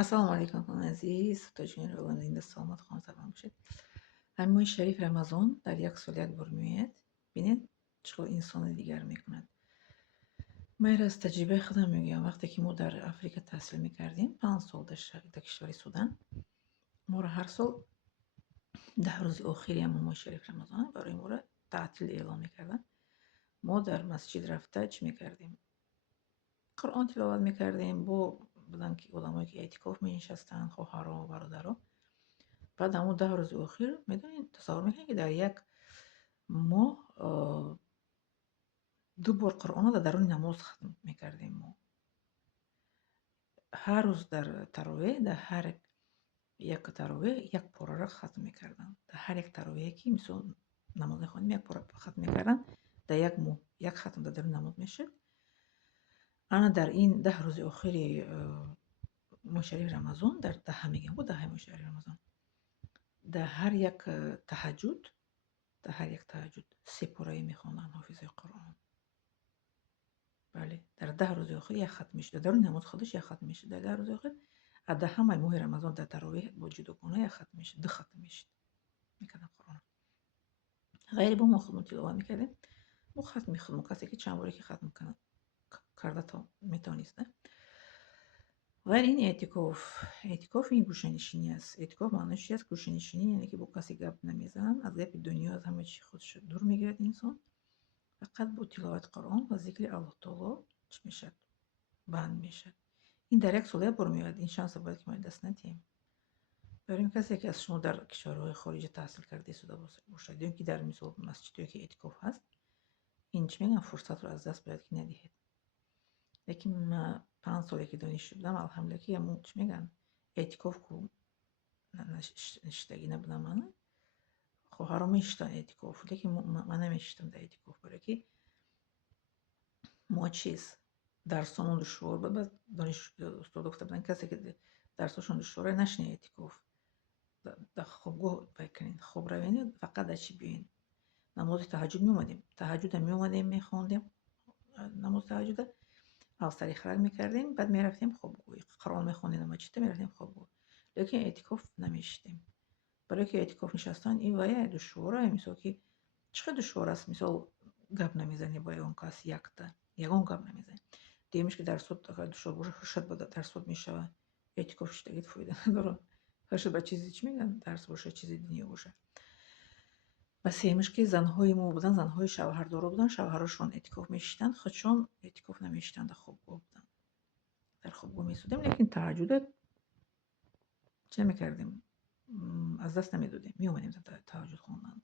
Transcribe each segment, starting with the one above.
Assalomu alaykum aziz tojiklar oʻrnida salomat qolib sog'lom bo'lishib. Hammoy Sharif Ramazon در یک سال یک بار میآید. ببینید چقدر انسان دیگر میکند. من از تجربه خودم میگم وقتی که ما در آفریقا تحصیل میکردیم 5 سال در کشور سودان ما را هر سال 10 روز آخری همون شریف رمضان برای ما را تعطیل اعلام میکردن. ما در مسجد رفته چی میکردیم؟ قرآن تلاوت میکردیم با بودن که علمایی که اعتکاف می نشستن خواهرها و برادرها. بعد همون 10 روز اخیر میدونین تصور میکنین که در یک ماه 2 بار قرآن رو در اون نماز ختم میکردیم ما. هر روز در تراویح در هر یک تراویح یک پاره را ختم میکردن. در هر یک تراویحی که مثلا نماز میخوانیم یک پاره ختم میکردن. در یک ماه یک ختم در اون نماز میشه. انا در این 10 روز اخیر ماه شریف رمضان در ده میگم بود 10 ماه شریف رمضان در هر یک تهجد 3 پاره میخوانن حافظه قرآن. بله در 10 روز آخر یک ختم میشه. در اون نماز خودش یک ختم میشه. در 10 روز آخر از ده همه ماه رمضان در تراویح با جداگانه یک ختم میشه. 2 ختم میشه میکنن قرآن. غیر با ما خودمون تلاوت میکردیم. ما ختم میخونیم. کسی که چند باری که ختم کنه کرده تا میتونسته. غیر این اعتکاف این گوشه‌نشینی است. اعتکاف معنیش چی است؟ گوشه‌نشینی یعنی که با کسی گپ نمیزنن، از گپ دنیا از همه چی خودش دور میگیرد انسان. فقط با تلاوت قرآن و ذکر الله تعالی چی میشد؟ بند میشد. این در یک سال یک بار میاد. این شانس باید که ما دست ندیم. برای کسی که از شما در کشورهای خارج تحصیل کرده شده باشد یا که در مثال مسجدی که اعتکاف هست، این چی میگن فرصت رو از دست باید که ندهید. لیکن من 5 سالی که دانشجو بودم الحمدلله که همون چی میگن اعتکاف کو نشتگی نبودم من. خواهرام میشتن اعتکاف لیکن من نمیشتم در اعتکاف برای که ما چیز درسامون دشوار بود. بعد دانش استاد گفته بودن کسی که درساشون دشواره نشینه اعتکاف در خوابگاه بکنین. خواب روین فقط در چی بیاین نماز تهجد میومدیم. تهجد میومدیم میخوندیم نماز تهجد سری خرج میکردیم. بعد میرفتیم خوابگاه قرآن میخوندیم مسجد میرفتیم خوابگاه. لیکن اعتکاف نمیشتیم. برای که اعتکاف نشستن این وایه دشواره. مثال که چقدر دشوار است. مثال گپ نمیزنی با اون کس یگان گپ نمیزنی. دیگه که درس دشوار باشه خشت با درس میشوه. اعتکاف شدگی فایده نداره. خشت با چیزی چی میگن درس باشه چیزی دنیا باشه. و سیمش که زنهای ما بودن زنهای شوهردار بودن شوهرشون اعتکاف میشتن خودشون اعتکاف نمیشتن در خوابگاه بودن در خوابگاه میسودیم. لیکن تهجد چه میکردیم از دست نمیدادیم میومدیم تهجد خواندن.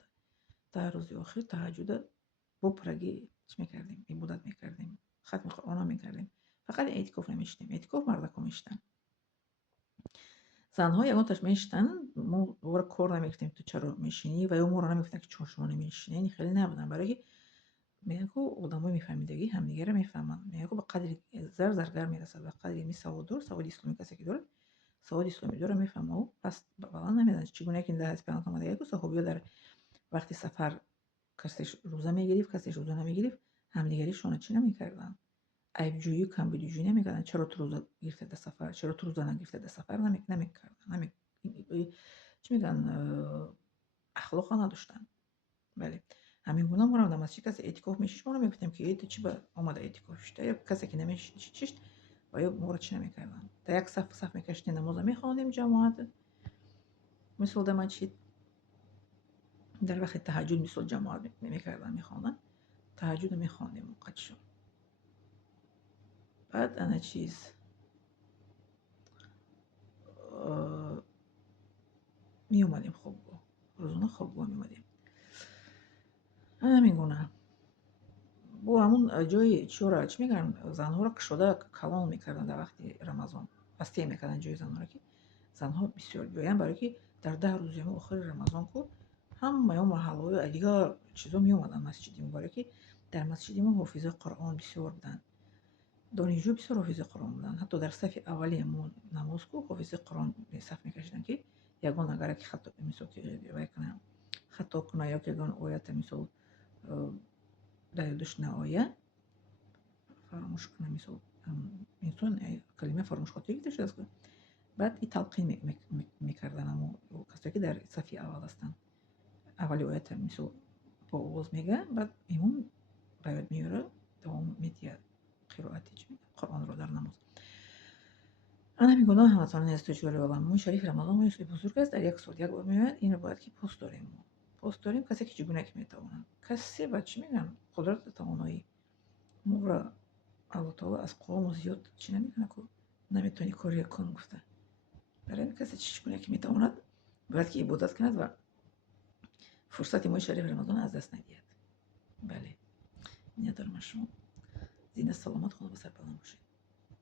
در روز آخر تهجد با پرگی چه میکردیم عبادت میکردیم ختم قرآن میکردیم. فقط اعتکاف نمیشتیم. اعتکاف مردکا میشتن. زنها یگان تاش میشتن. ما دوباره کار نمیکردیم تو چرا میشینی و یا ما رو نمیگفتن که چون شما نمیشینین. خیلی نبودن برای که میگن که آدمای میفهمیدگی همدیگه رو میفهمن. میگن که به قدری زرگر میرسد به قدری می سواد اسلامی کسی که داره سواد اسلامی داره میفهمه و پس واقعا نمیدونن چگونه که این ده اسپانیایی اومده که صحابی‌ها در وقتی سفر کسیش روزه میگرفت کسیش روزه نمیگرفت همدیگریشون چی نمیکردن عیب جویی و کمبودجویی نمیکردن. چرا تو روزه گرفته در سفر چرا تو روزه نگرفته در سفر نمیکردن. چی میگن اخلاق نداشتن. بله همین گونه ما هم مسجد کسی اعتکاف میشیش ما رو میگفتیم که تو چی به آمده اعتکاف شده یا کسی که نمیشیش و یا ما رو چی نمیکردن. در یک صف میکشتیم نماز میخواندیم جماعت مثل در مسجد. در وقت تهجد مثل جماعت نمیکردن میخواندن تهجد میخواندیم قدشون. بعد انا چیز میومدیم خوابگاه روزانه خوابگاه میومدیم. همین گونه با همون جای چورا چی میگن زنها رو کشوده کلان میکردن در وقت رمضان بسته میکردن جای زنها رو که زنها بسیار بیاین برای که در 10 روز آخر رمضان کو همه محله دیگه چیزا میومدن مسجد ما برای که در مسجد ما حافظ قرآن بسیار بودن. دانشجو بسیار حافظ قرآن بودن. حتی در صف اولی ما نماز کو حافظ قرآن صف میکشیدن که یگان اگر که خطا مثلا که کنه خطا کنه یا که یگان آیت مثلا در یادش نآید فراموش کنه مثلا انسان کلمه فراموش خاطری گرفته است. بعد این تلقین میکردن اما کسایی که در صفی اول هستن اولی آیت مثل با آواز میگه بعد ایمون باید میاره دوام میدیه قرائتی چی میگه قرآن رو در نماز. انا میگناه همتان استجواری و مو شریف رمضان مویش بزرگ است در یک سال یک بار میاد. این رو باید که پست داریم کسی که چگونه که میتواند کسی بعد چی میگن قدرت توانایی مو را الله تعالی از قوم زیاد چی نمیکنه که نمیتونی کاری کن گفته. برای این کسی چگونه که میتواند باید که عبادت کند و فرصت ماه شریف رمضان از دست ندهد. بله، نیت دارم از شما زین سلامت خدا به سر بلند باشید.